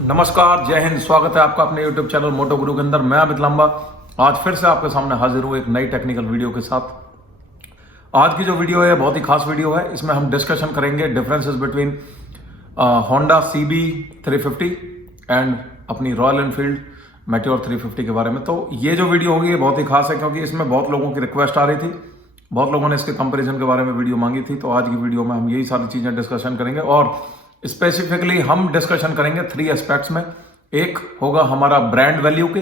नमस्कार, जय हिंद। स्वागत है आपका अपने YouTube चैनल मोटो गुरु के अंदर। मैं अमित लांबा आज फिर से आपके सामने हाजिर हूँ एक नई टेक्निकल वीडियो के साथ। आज की जो वीडियो है बहुत ही खास वीडियो है। इसमें हम डिस्कशन करेंगे differences between Honda CB 350 and अपनी रॉयल एनफील्ड मेटियोर 350 के बारे में। तो ये जो वीडियो होगी ये बहुत ही खास है क्योंकि इसमें बहुत लोगों की रिक्वेस्ट आ रही थी, बहुत लोगों ने इसके कंपेरिजन के बारे में वीडियो मांगी थी। तो आज की वीडियो में हम यही सारी चीजें डिस्कशन करेंगे और स्पेसिफिकली हम डिस्कशन करेंगे 3 एस्पेक्ट्स में। एक होगा हमारा ब्रांड वैल्यू के,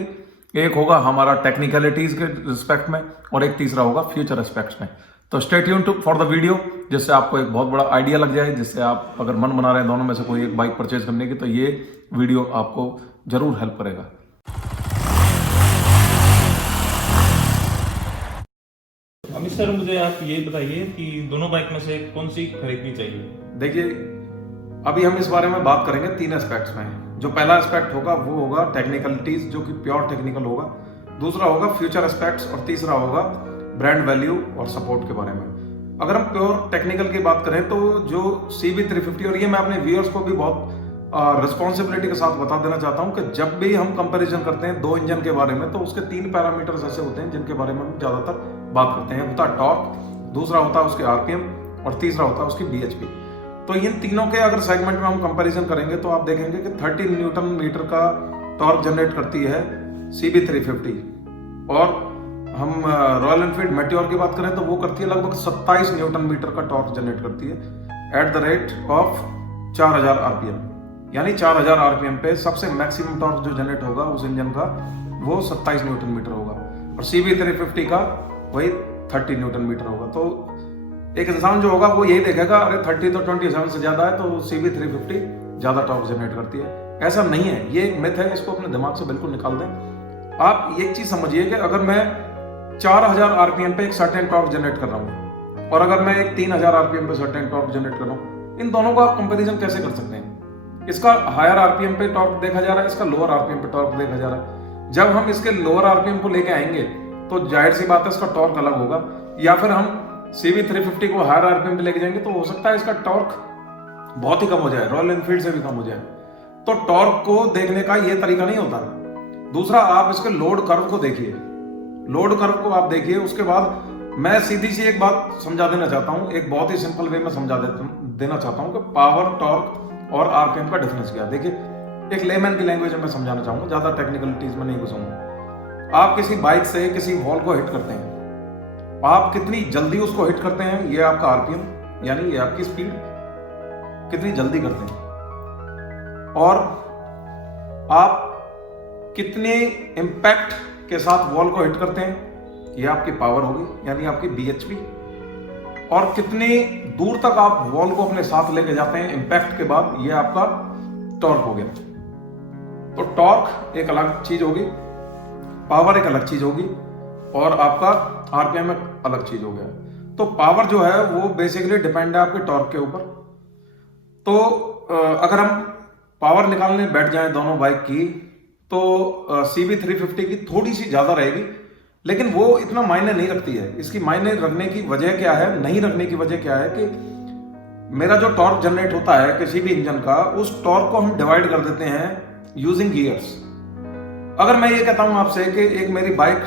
एक होगा हमारा टेक्निकलिटीज के रिस्पेक्ट में और एक तीसरा होगा फ्यूचर एस्पेक्ट्स में। तो stay tune to for the video, जिससे आपको एक बहुत बड़ा आइडिया लग जाए, जिससे आप अगर मन बना रहे हैं दोनों में से कोई एक बाइक परचेज करने की तो ये वीडियो आपको जरूर हेल्प करेगा। अमित सर, मुझे आप ये बताइए कि दोनों बाइक में से कौन सी खरीदनी चाहिए? देखिए, अभी हम इस बारे में बात करेंगे 3 एस्पेक्ट्स में। जो पहला एस्पेक्ट होगा वो होगा टेक्निकलिटीज, जो कि प्योर टेक्निकल होगा। दूसरा होगा फ्यूचर एस्पेक्ट्स और तीसरा होगा ब्रांड वैल्यू और सपोर्ट के बारे में। अगर हम प्योर टेक्निकल की बात करें तो जो CB 350, और ये मैं अपने व्यूअर्स को भी बहुत रिस्पॉन्सिबिलिटी के साथ बता देना चाहता हूं कि जब भी हम कंपैरिजन करते हैं 2 इंजन के बारे में तो उसके 3 पैरामीटर्स ऐसे होते हैं जिनके बारे में हम ज्यादातर बात करते हैं। होता है टॉर्क, दूसरा होता है उसके RPM और तीसरा होता है उसकी BHP। तो इन तीनों के अगर सेगमेंट में हम कंपैरिजन करेंगे तो आप देखेंगे कि 30 न्यूटन मीटर का टॉर्क जनरेट करती है CB 350 और हम रॉयल एनफील्ड मेटियोर की बात करें तो वो करती है लगभग 27 न्यूटन मीटर का टॉर्क जनरेट करती है at the rate of 4000 RPM। यानी 4000 RPM पे सबसे मैक्सिमम टॉर्क जो जनरेट होगा उस इंजन का वो 27 न्यूटन मीटर होगा और CB 350 का वही 30 न्यूटन मीटर होगा। तो एक इंसान जो होगा वो यही देखेगा, अरे 30 तो 27 से ज्यादा है तो CB 350 ज्यादा टॉर्क जनरेट करती है। ऐसा नहीं है, ये एक मिथ है, इसको अपने दिमाग से बिल्कुल निकाल दें। आप एक चीज समझिए कि अगर मैं 4000 RPM पे एक सर्टेन टॉर्क जनरेट कर रहा हूँ और अगर मैं एक 3000 RPM पे सर्टेन टॉर्क जनरेट कर रहा हूँ, इन दोनों का आप कंपेरिजन कैसे कर सकते हैं? इसका हायर RPM पे टॉर्क देखा जा रहा है, इसका लोअर RPM पे टॉर्क देखा जा रहा है। जब हम इसके लोअर RPM को लेके आएंगे तो जाहिर सी बात है इसका टॉर्क अलग होगा, या फिर हम CB 350 को हायर RPM पे लेके जाएंगे तो हो सकता है इसका टॉर्क बहुत ही कम हो जाए, रॉयल एनफील्ड से भी कम हो जाए। तो टॉर्क को देखने का ये तरीका नहीं होता। दूसरा, आप इसके लोड कर्व को देखिए, लोड कर्व को आप देखिए। उसके बाद मैं सीधी सी एक बात समझा देना चाहता हूं, एक बहुत ही सिंपल वे में समझा देना चाहता हूं कि पावर, टॉर्क और RPM का डिफरेंस क्या है। देखिए, एक लेमैन की लैंग्वेज में समझाना चाहूंगा, ज्यादा टेक्निकलिटीज में नहीं घुसूंगा। आप किसी बाइक से किसी वॉल को हिट करते हैं, आप कितनी जल्दी उसको हिट करते हैं, ये आपका RPM, यानी ये आपकी स्पीड, कितनी जल्दी करते हैं। और आप कितने इंपैक्ट के साथ वॉल को हिट करते हैं, ये आपकी पावर होगी, यानी आपकी BHP। और कितने दूर तक आप वॉल को अपने साथ लेके जाते हैं इंपैक्ट के बाद, ये आपका टॉर्क हो गया। तो टॉर्क एक अलग चीज होगी, पावर एक अलग चीज होगी और आपका RPM एक अलग चीज हो गया। तो पावर जो है वो बेसिकली डिपेंड है आपके टॉर्क के ऊपर। तो अगर हम पावर निकालने बैठ जाएं दोनों बाइक की तो CB 350 की थोड़ी सी ज्यादा रहेगी, लेकिन वो इतना मायने नहीं रखती है। इसकी मायने रखने की वजह क्या है, नहीं रखने की वजह क्या है कि मेरा जो टॉर्क जनरेट होता है किसी भी इंजन का, उस टॉर्क को हम डिवाइड कर देते हैं यूजिंग गियर्स। अगर मैं ये कहता हूं आपसे कि एक मेरी बाइक,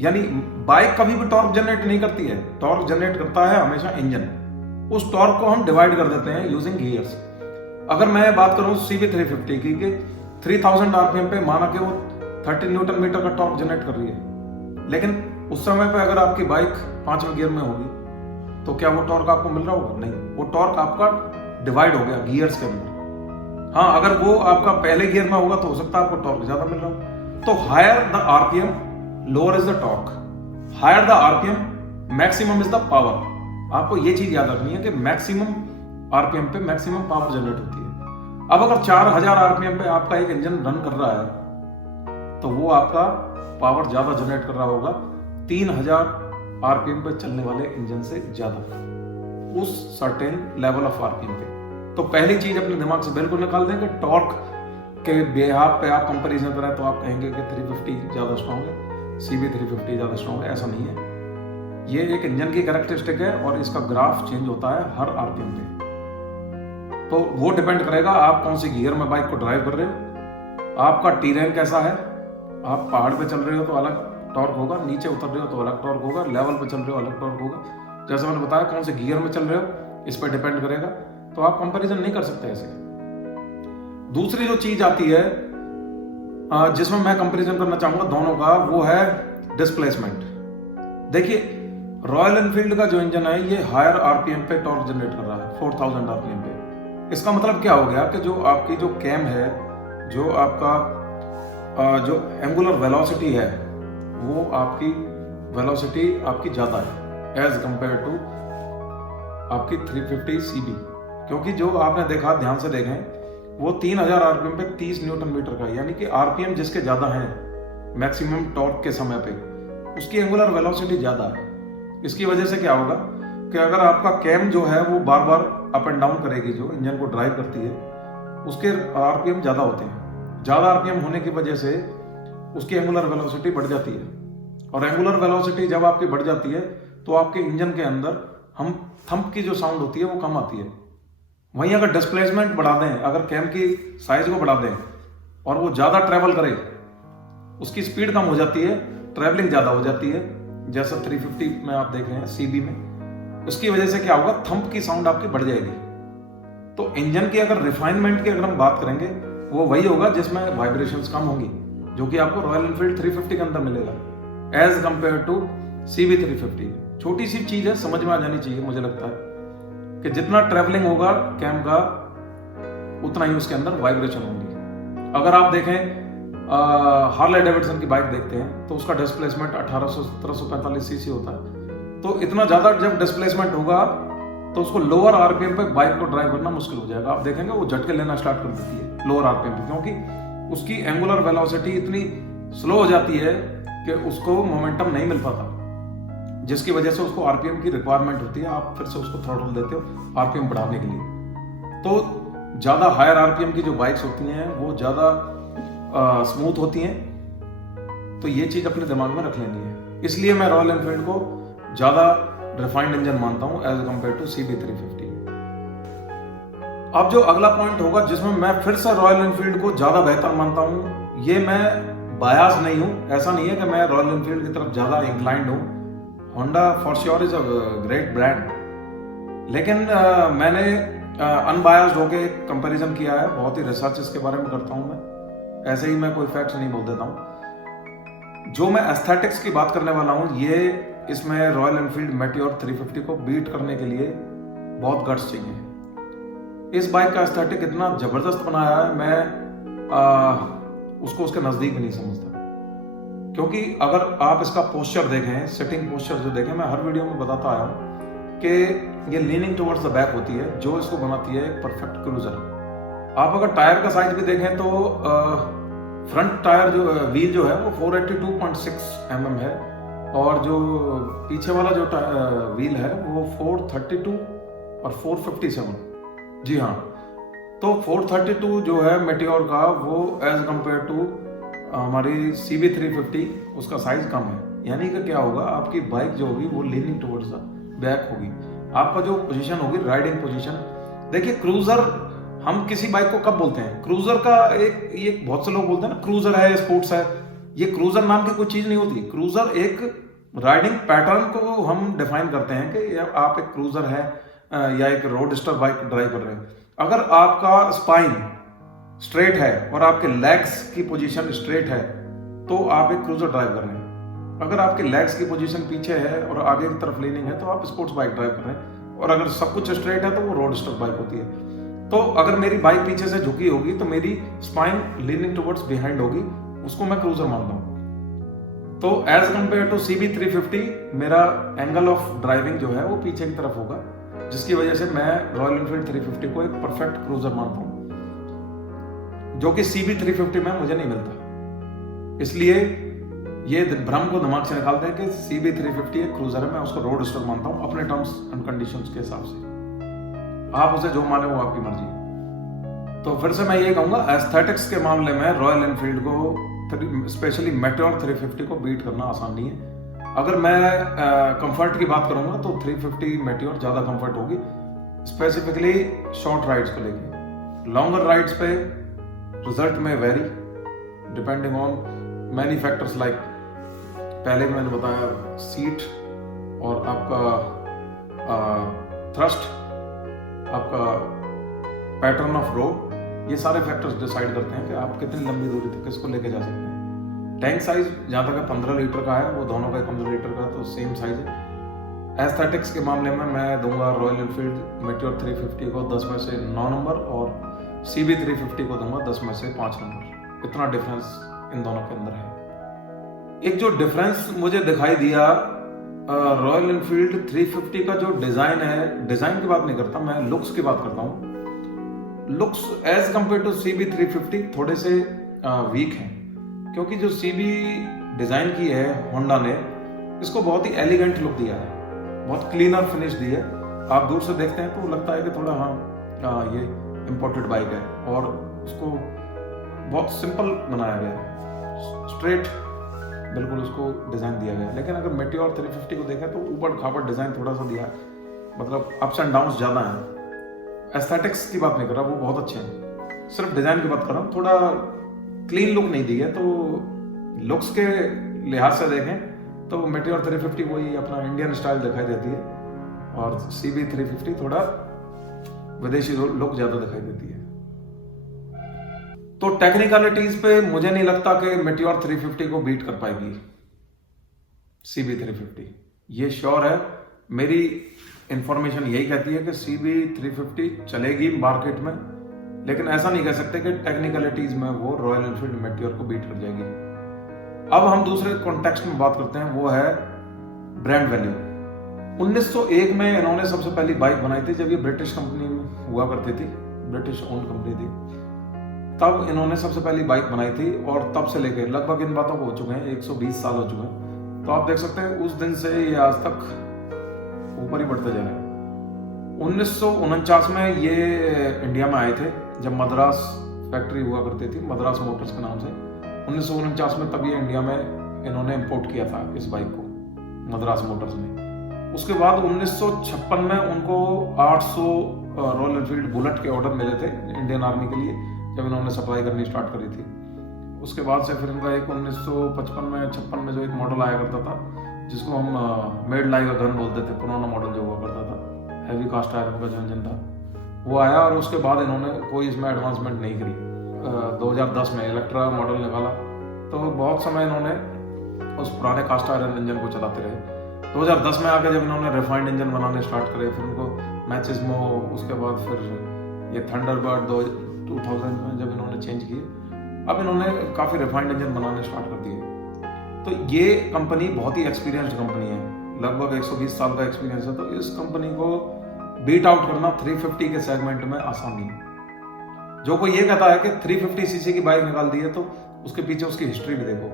यानी बाइक कभी भी टॉर्क जनरेट नहीं करती है, टॉर्क जनरेट करता है हमेशा इंजन। उस टॉर्क को हम डिवाइड कर देते हैं यूजिंग गियर्स। अगर मैं बात करूं CB 350 की कि 3000 RPM पे माना कि वो 30 न्यूटन मीटर का टॉर्क जनरेट कर रही है, लेकिन उस समय पे अगर आपकी बाइक 5वें गियर में होगी तो क्या वो टॉर्क आपको मिल रहा होगा? नहीं, वो टॉर्क आपका डिवाइड हो गया गियर्स के अंदर। हाँ, अगर वो आपका पहले गियर में होगा तो हो सकता है आपको टॉर्क ज्यादा मिल रहा हो। तो higher the RPM, lower is the torque, higher the RPM, maximum is the power. आपको ये चीज याद रखनी है कि मैक्सिमम RPM पे मैक्सिमम पावर जनरेट होती है। अब अगर 4000 RPM पे आपका एक इंजन रन कर रहा है तो वो आपका पावर ज्यादा जनरेट कर रहा होगा 3000 RPM पे चलने वाले इंजन से ज्यादा, उस सर्टेन लेवल ऑफ RPM पे। तो पहली चीज अपने दिमाग से बिल्कुल निकाल दें कि टॉर्क के बेहाब पे आप कंपैरिजन करें तो आप कहेंगे कि 350 ज्यादा स्ट्रॉन्ग है, CB 350 ज्यादा स्ट्रॉन्ग है। ऐसा नहीं है, ये एक इंजन की कैरेक्टरिस्टिक है और इसका ग्राफ चेंज होता है हर RPM पे। तो वो डिपेंड करेगा आप कौन सी गियर में बाइक को ड्राइव कर रहे हो, आपका टीरेन कैसा है, आप पहाड़ पे चल रहे हो तो अलग टॉर्क होगा, नीचे उतर रहे हो तो अलग टॉर्क होगा, लेवल पे चल रहे हो अलग टॉर्क होगा। जैसे मैंने बताया कौन से गियर में चल रहे हो इस पर डिपेंड करेगा, तो आप कंपैरिजन नहीं कर सकते ऐसे। दूसरी जो चीज आती है जिसमें मैं कंपैरिजन करना चाहूंगा दोनों का, वो है डिस्प्लेसमेंट। देखिए रॉयल एनफील्ड का जो इंजन है ये हायर आरपीएम पे टॉर्क जनरेट कर रहा है 4000 आरपीएम पे। इसका मतलब क्या हो गया कि जो आपकी जो कैम है, जो आपका जो एंगुलर वेलोसिटी है, वो आपकी वेलोसिटी आपकी ज़्यादा है एज कंपेयर टू आपकी 350 सीबी। क्योंकि जो आपने देखा, ध्यान से देखें, वो 3000 आरपीएम पे 30 न्यूटन मीटर का, यानी कि आरपीएम जिसके ज़्यादा हैं मैक्सिमम टॉर्क के समय पे, उसकी एंगुलर वेलोसिटी ज़्यादा है। इसकी वजह से क्या होगा कि अगर आपका कैम जो है वो बार बार अप एंड डाउन करेगी, जो इंजन को ड्राइव करती है, उसके आरपीएम ज़्यादा होते हैं। ज़्यादा आरपीएम होने की वजह से उसकी एंगुलर वेलोसिटी बढ़ जाती है, और एंगुलर वेलोसिटी जब आपकी बढ़ जाती है तो आपके इंजन के अंदर हम थंप की जो साउंड होती है वो कम आती है। वहीं अगर डिस्प्लेसमेंट बढ़ा दें, अगर कैम की साइज को बढ़ा दें और वो ज़्यादा ट्रैवल करे, उसकी स्पीड कम हो जाती है, ट्रैवलिंग ज़्यादा हो जाती है, जैसा 350 में आप देख रहे हैं सीबी में, उसकी वजह से क्या होगा, थंप की साउंड आपकी बढ़ जाएगी। तो इंजन की अगर रिफाइनमेंट की अगर हम बात करेंगे, वो वही होगा जिसमें वाइब्रेशंस कम होंगी, जो कि आपको रॉयल एनफील्ड 350 के अंदर मिलेगा एज कंपेयर टू सीबी 350। छोटी सी चीज है, समझ में आ जानी चाहिए। मुझे लगता है कि जितना ट्रैवलिंग होगा कैम का, उतना ही उसके अंदर वाइब्रेशन होगी। अगर आप देखें हार्ले डेविडसन की बाइक देखते हैं तो उसका डिस्प्लेसमेंट 1800-1745 सीसी होता है। तो इतना ज्यादा जब डिस्प्लेसमेंट होगा तो उसको लोअर आरपीएम पे बाइक को ड्राइव करना मुश्किल हो जाएगा। आप देखेंगे वो झटके लेना स्टार्ट कर देती है लोअर आरपीएम पे, क्योंकि उसकी एंगुलर वेलोसिटी इतनी स्लो हो जाती है कि उसको मोमेंटम नहीं मिल पाता, जिसकी वजह से उसको आरपीएम की रिक्वायरमेंट होती है। आप फिर से उसको थ्रॉटल देते हो आरपीएम बढ़ाने के लिए। तो ज़्यादा हायर आरपीएम की जो बाइक्स होती हैं वो ज़्यादा स्मूथ होती हैं। तो ये चीज़ अपने दिमाग में रख लेनी है। इसलिए मैं रॉयल एनफील्ड को ज़्यादा रिफाइंड इंजन मानता हूँ एज कम्पेयर टू सीबी 350। अब जो अगला पॉइंट होगा जिसमें मैं फिर से रॉयल एनफील्ड को ज़्यादा बेहतर मानता हूँ, ये मैं बायास नहीं हूँ, ऐसा नहीं है कि मैं रॉयल एनफील्ड की तरफ ज़्यादा इंक्लाइंड हूँ। Honda for sure is a great brand, लेकिन मैंने अनबायस्ड होके कंपैरिजन किया है, बहुत ही रिसर्च इसके बारे में करता हूँ मैं, ऐसे ही मैं कोई फैक्ट्स नहीं बोल देता हूँ। जो मैं एस्थेटिक्स की बात करने वाला हूँ, ये इसमें रॉयल एनफील्ड मेटियोर 350 को बीट करने के लिए बहुत गट्स चाहिए। इस बाइक का एस्थेटिक इतना जबरदस्त बनाया है, मैं उसको उसके नजदीक भी नहीं समझता। क्योंकि अगर आप इसका पोस्चर देखें, सिटिंग पोस्चर जो देखें, मैं हर वीडियो में बताता आया हूँ कि ये लीनिंग टुवर्ड्स द बैक होती है, जो इसको बनाती है एक परफेक्ट क्रूजर। आप अगर टायर का साइज भी देखें तो फ्रंट टायर जो व्हील जो है वो 482.6 mm है, और जो पीछे वाला जो व्हील है वो 432 और 457। जी हाँ, तो 432 जो है मेटियोर का, वो एज कंपेयर टू हमारी CB 350 उसका साइज कम है। यानी कि क्या होगा, आपकी बाइक जो होगी वो लीनिंग टुवर्ड्स द बैक होगी। आपका जो पोजीशन होगी, राइडिंग पोजीशन, देखिए क्रूजर हम किसी बाइक को कब बोलते हैं, क्रूजर का एक बहुत से लोग बोलते हैं ना क्रूजर है, स्पोर्ट्स है। ये क्रूजर नाम की कोई चीज नहीं होती। क्रूजर एक राइडिंग पैटर्न को हम डिफाइन करते हैं कि आप एक क्रूजर है या एक रोडस्टर बाइक ड्राइव कर रहे हैं। अगर आपका स्पाइन स्ट्रेट है और आपके लेग्स की पोजीशन स्ट्रेट है तो आप एक क्रूजर ड्राइव कर रहे हैं। अगर आपके लेग्स की पोजीशन पीछे है और आगे की तरफ लीनिंग है तो आप स्पोर्ट्स बाइक ड्राइव कर रहे हैं। और अगर सब कुछ स्ट्रेट है तो वो रोडस्टर बाइक होती है। तो अगर मेरी बाइक पीछे से झुकी होगी तो मेरी स्पाइन लीनिंग टुवर्ड्स बिहाइंड होगी, उसको मैं क्रूजर मानता हूँ। तो एज कंपेयर टू CB 350 मेरा एंगल ऑफ ड्राइविंग जो है वो पीछे की तरफ होगा, जिसकी वजह से मैं रॉयल एनफील्ड 350 को एक परफेक्ट क्रूजर मानता हूँ, जो कि CB 350 में मुझे नहीं मिलता। इसलिए ये भ्रम को दिमाग से निकालते हैं कि CB 350 एक क्रूजर है, मैं उसको रोड स्टर मानता हूँ अपने टर्म्स एंड कंडीशंस के हिसाब से। आप उसे जो माने वो आपकी मर्जी। तो फिर से मैं ये कहूंगा, एस्थेटिक्स के मामले में रॉयल एनफील्ड को स्पेशली मेटियोर 350 को बीट करना आसान नहीं है। अगर मैं कंफर्ट की बात करूंगा तो 350 मेटियोर ज़्यादा कंफर्ट होगी। स्पेसिफिकली शॉर्ट राइड्स को लेके। लॉन्गर राइड्स पे रिजल्ट में very depending on many factors like पहले भी मैंने बताया सीट और आपका थ्रस्ट, आपका पैटर्न ऑफ रोड, ये सारे फैक्टर्स डिसाइड करते हैं कि आप कितनी लंबी दूरी तक इसको लेके जा सकते हैं। टैंक साइज जहाँ तक 15 लीटर का है, वो दोनों का 15 लीटर का तो सेम साइज है। एस्थेटिक्स के मामले में मैं दूंगा रॉयल एनफील्ड मेटियोर 350 को 10 में से 9 नंबर और CB 350 को दूंगा 10 में से 5 नंबर। इतना डिफरेंस इन दोनों के अंदर है। एक जो डिफरेंस मुझे दिखाई दिया रॉयल एनफील्ड 350 का जो डिजाइन है, डिजाइन की बात नहीं करता मैं, लुक्स की बात करता हूँ। Looks as compare to CB 350 थोड़े से वीक हैं, क्योंकि जो CB डिजाइन की है होंडा ने, इसको बहुत ही एलिगेंट लुक दिया है, बहुत क्लीनर फिनिश दी है। आप दूर से देखते हैं तो लगता है कि थोड़ा ये इम्पोर्टेड बाइक है, और उसको बहुत सिंपल बनाया गया है, स्ट्रेट बिल्कुल उसको डिजाइन दिया गया है। लेकिन अगर मेटियोर 350 को देखें तो ऊपर खापड़ डिजाइन थोड़ा सा दिया है, मतलब अप्स एंड डाउन्स ज्यादा हैं। एस्थेटिक्स की बात नहीं कर रहा, वो बहुत अच्छे हैं, सिर्फ डिजाइन की बात कर रहा हूँ। थोड़ा क्लीन लुक नहीं दी है, तो लुक्स के लिहाज से देखें तो मेटियोर 350 वही अपना इंडियन स्टाइल दिखाई देती है, और CB 350 थोड़ा विदेशी लुक ज्यादा दिखाई देती है। तो टेक्निकलिटीज पे मुझे नहीं लगता कि मेटियोर 350 को बीट कर पाएगी CB 350, ये श्योर है। मेरी इंफॉर्मेशन यही कहती है कि CB 350 चलेगी मार्केट में, लेकिन ऐसा नहीं कह सकते कि टेक्निकलिटीज में वो रॉयल एनफील्ड मेटियोर को बीट कर जाएगी। अब हम दूसरे कॉन्टेक्स्ट में बात करते हैं, वो है ब्रांड वैल्यू। 1901 में इन्होंने सबसे पहली बाइक बनाई थी, जब ये ब्रिटिश कंपनी हुआ करती थी, ब्रिटिश ओन्ड कंपनी थी, तब इन्होंने सबसे पहली बाइक बनाई थी, और तब से लेकर लगभग इन बातों को हो चुके हैं 120 साल हो चुके हैं। तो आप देख सकते हैं उस दिन से ये आज तक ऊपर ही बढ़ते जा रहे हैं। 1949 में ये इंडिया में आए थे, जब मद्रास फैक्ट्री हुआ करती थी, मद्रास मोटर्स के नाम से। 1949 में तब ये इंडिया में इन्होंने इंपोर्ट किया था इस बाइक को, मद्रास मोटर्स ने। उसके बाद 1956 में उनको 800 रॉयल एनफील्ड बुलेट के ऑर्डर मिले थे इंडियन आर्मी के लिए, जब इन्होंने सप्लाई करनी स्टार्ट करी थी। उसके बाद से फिर इनका एक 1955 में 56 में जो एक मॉडल आया करता था, जिसको हम मेड लाइक अ गन बोलते थे, पुराना मॉडल जो हुआ करता था, हैवी कास्ट आयरन का जो इंजन था वो आया, और उसके बाद इन्होंने कोई इसमें एडवांसमेंट नहीं करी। 2010 में इलेक्ट्रा मॉडल निकाला, तो बहुत समय इन्होंने उस पुराने कास्ट आयरन इंजन को चलाते रहे। 2010 में आके जब इन्होंने रिफाइंड इंजन बनाने स्टार्ट करे, फिर उनको मैचिज्मो, उसके बाद फिर ये थंडरबर्ड 2000 में जब इन्होंने चेंज किए, अब इन्होंने काफ़ी रिफाइंड इंजन बनाने स्टार्ट कर दिए। तो ये कंपनी बहुत ही एक्सपीरियंस्ड कंपनी है, लगभग 120 साल का एक्सपीरियंस है, तो इस कंपनी को बीट आउट करना 350 के सेगमेंट में आसान नहीं है। जो कोई ये कहता है कि 350 सीसी की बाइक निकाल दी है, तो उसके पीछे उसकी हिस्ट्री भी देखो।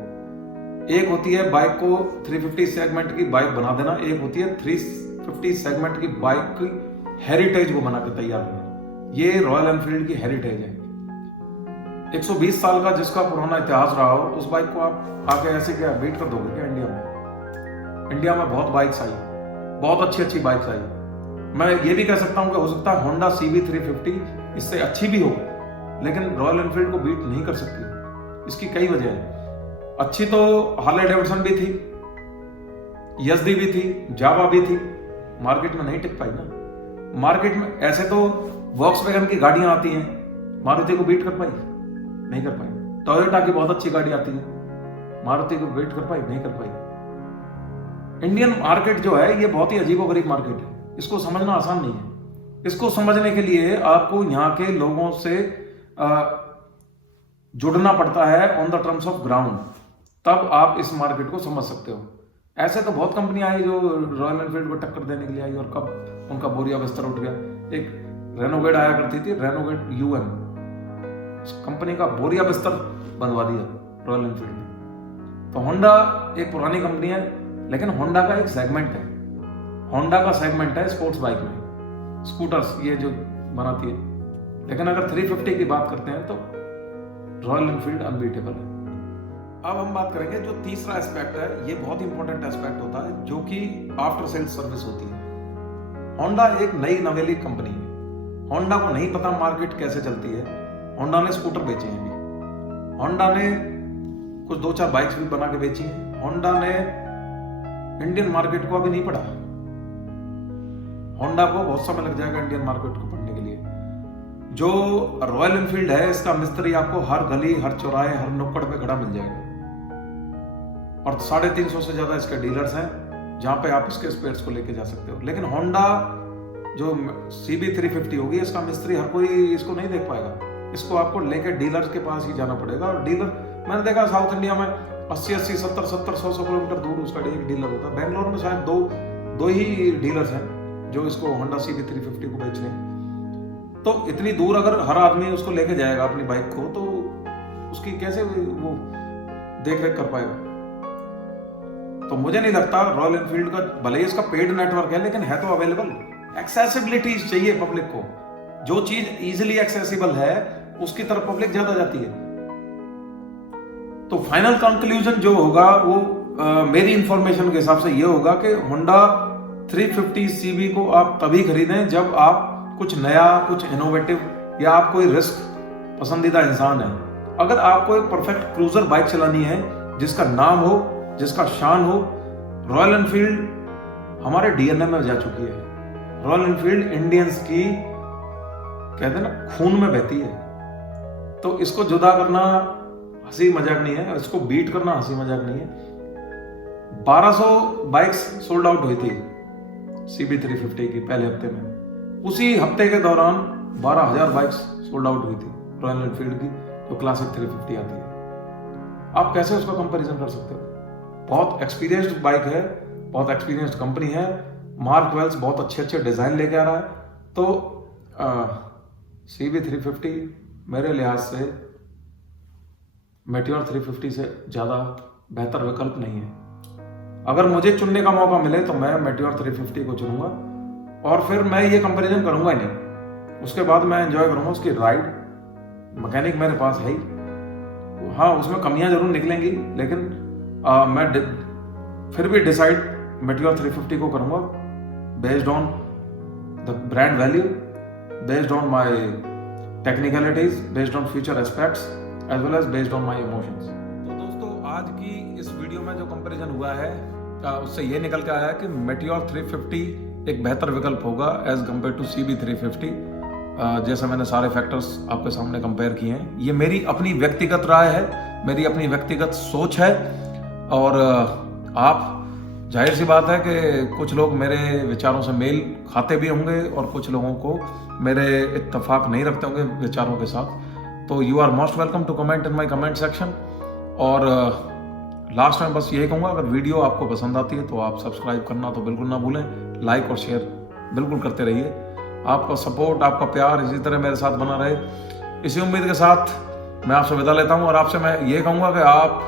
एक होती है बाइक को 350 सेगमेंट की बाइक बना देना, एक होती है 350 सेगमेंट की बाइक की हेरिटेज को बना के तैयार करना। ये रॉयल एनफील्ड की हेरिटेज है। 120 साल का जिसका पुराना इतिहास रहा हो, उस बाइक को आप आके ऐसे क्या बीट कर दोगे क्या? इंडिया में बहुत बाइक्स आई, बहुत अच्छी अच्छी बाइक्स आई। मैं ये भी कह सकता हूं कि हो सकता है होंडा CB 350 इससे अच्छी भी हो, लेकिन रॉयल एनफील्ड को बीट नहीं कर सकती। इसकी कई वजह है। अच्छी तो हार्ले डेविडसन भी थी, YSD भी थी, जावा भी थी, मार्केट में नहीं टिक पाई ना। मार्केट में ऐसे तो वॉक्सवैगन की गाड़ियां आती हैं, मारुति को बीट कर पाई? नहीं कर पाई। टोयोटा की बहुत अच्छी गाड़ी आती है, मारुति को बीट कर पाई? नहीं कर पाई। इंडियन मार्केट जो है ये बहुत ही अजीबोगरीब मार्केट है, इसको समझना आसान नहीं है। इसको समझने के लिए आपको यहाँ के लोगों से जुड़ना पड़ता है on the terms of ground, तब आप इस मार्केट को समझ सकते हो। ऐसे तो बहुत कंपनियां आई जो रॉयल एनफील्ड को टक्कर देने के लिए आई, और कब उनका बोरिया बिस्तर उठ गया। एक रेनोवेट आया करती थी, रेनोवेट UM, कंपनी का बोरिया बिस्तर बनवा दिया रॉयल एनफील्ड ने। तो होंडा एक पुरानी कंपनी है, लेकिन होंडा का एक सेगमेंट है, होंडा का सेगमेंट है स्पोर्ट्स बाइक में, स्कूटर्स ये जो बनाती है। लेकिन अगर 350 की बात करते हैं तो रॉयल एनफील्ड अनबीटेबल है। अब हम बात करेंगे जो तीसरा एस्पेक्ट है, ये बहुत इंपॉर्टेंट एस्पेक्ट होता है, जो कि आफ्टर सेल्स सर्विस होती है। होंडा एक नई नवेली कंपनी है, होंडा को नहीं पता मार्केट कैसे चलती है। होंडा ने स्कूटर बेचे हैं अभी, होंडा ने कुछ 2-4 बाइक्स भी बना के बेची हैं। होंडा ने इंडियन मार्केट को अभी नहीं पढ़ा। होंडा को बहुत समय लग जाएगा इंडियन मार्केट को पढ़ने के लिए। जो रॉयल एनफील्ड है, इसका मिस्त्री आपको हर गली, हर चौराहे, हर नुक्कड़ पे खड़ा मिल जाएगा। और 350 से ज्यादा इसके डीलर्स हैं जहां पे आप इसके स्पेयर्स को लेके जा सकते हो। लेकिन होंडा जो CB350 होगी, इसका मिस्त्री हर कोई इसको नहीं देख पाएगा। इसको आपको लेके डीलर के पास ही जाना पड़ेगा। और डीलर, मैंने देखा साउथ इंडिया में 80-80, 70-70, 100-100 किलोमीटर दूर उसका एक डीलर होता है। बेंगलोर में शायद दो ही डीलर्स हैं जो इसको होंडा CB350 को बेच रहे हैं। तो इतनी दूर अगर हर आदमी उसको लेके जाएगा अपनी बाइक को, तो उसकी कैसे वो देख रेख कर पाएगा। तो मुझे नहीं लगता रॉयल एनफील्ड का, भले ही इसका पेड नेटवर्क है, लेकिन है तो अवेलेबल। एक्सेसिबिलिटी चाहिए पब्लिक को। जो चीज इजीली एक्सेसिबल है उसकी तरफ पब्लिक ज्यादा जाती है। तो फाइनल कंक्लूजन जो होगा वो मेरी इंफॉर्मेशन के हिसाब से ये होगा कि होंडा 350 CB को आप तभी खरीदें जब आप कुछ नया, कुछ इनोवेटिव, या आप कोई रिस्क पसंदीदा इंसान है। अगर आपको एक परफेक्ट क्रूजर बाइक चलानी है जिसका नाम हो, जिसका शान हो, रॉयल एनफील्ड हमारे डीएनए में जा चुकी है। रॉयल एनफील्ड इंडियंस की, कहते हैं ना, खून में बहती है। तो इसको जुदा करना हंसी मजाक नहीं है, इसको बीट करना हंसी मजाक नहीं है। 1200 बाइक्स सोल्ड आउट हुई थी CB350 की पहले हफ्ते में। उसी हफ्ते के दौरान 12,000 बाइक्स सोल्ड आउट हुई थी रॉयल एनफील्ड की, जो क्लासिक 350 आती है। आप कैसे उसका कंपैरिजन कर सकते हो? बहुत एक्सपीरियंस्ड बाइक है, बहुत एक्सपीरियंस्ड कंपनी है। मार्क वेल्स बहुत अच्छे डिजाइन लेके आ रहा है। तो CB350 मेरे लिहाज से मेटियोर 350 से ज्यादा बेहतर विकल्प नहीं है। अगर मुझे चुनने का मौका मिले तो मैं मेटियोर 350 को चुनूंगा, और फिर मैं ये कंपैरिजन करूंगा ही नहीं। उसके बाद मैं एंजॉय करूंगा उसकी राइड। मैकेनिक मेरे पास है ही, हाँ उसमें कमियां जरूर निकलेंगी, लेकिन मैं फिर भी डिसाइड मेटियोर 350 को करूंगा based on the brand value, based on my technicalities, based on future aspects, as well as based on my emotions. तो दोस्तों, आज की इस वीडियो में जो कंपैरिजन हुआ है उससे ये निकल के आया कि मेटियोर 350 एक बेहतर विकल्प होगा एज कम्पेयर टू CB350। जैसे मैंने सारे फैक्टर्स आपके सामने कंपेयर किए हैं। ये मेरी अपनी व्यक्तिगत राय है, मेरी अपनी व्यक्तिगत सोच है। और आप, जाहिर सी बात है कि कुछ लोग मेरे विचारों से मेल खाते भी होंगे और कुछ लोगों को मेरे इत्तेफाक नहीं रखते होंगे विचारों के साथ। तो you are most welcome to comment in my comment section. और लास्ट में बस यही कहूँगा, अगर वीडियो आपको पसंद आती है तो आप सब्सक्राइब करना तो बिल्कुल ना भूलें, लाइक और शेयर बिल्कुल करते रहिए। आपका सपोर्ट, आपका प्यार इसी तरह मेरे साथ बना रहे, इसी उम्मीद के साथ मैं आपसे विदा लेता हूँ। और आपसे मैं ये कहूँगा कि आप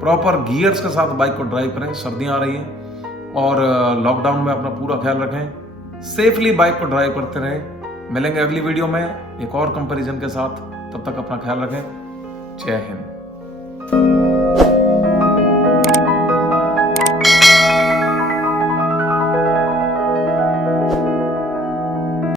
प्रॉपर गियर्स के साथ बाइक को ड्राइव करें। सर्दियाँ आ रही हैं और लॉकडाउन में अपना पूरा ख्याल रखें, सेफली बाइक को ड्राइव करते रहें। मिलेंगे अगली वीडियो में एक और कंपैरिजन के साथ। तब तक अपना ख्याल रखें। जय हिंद।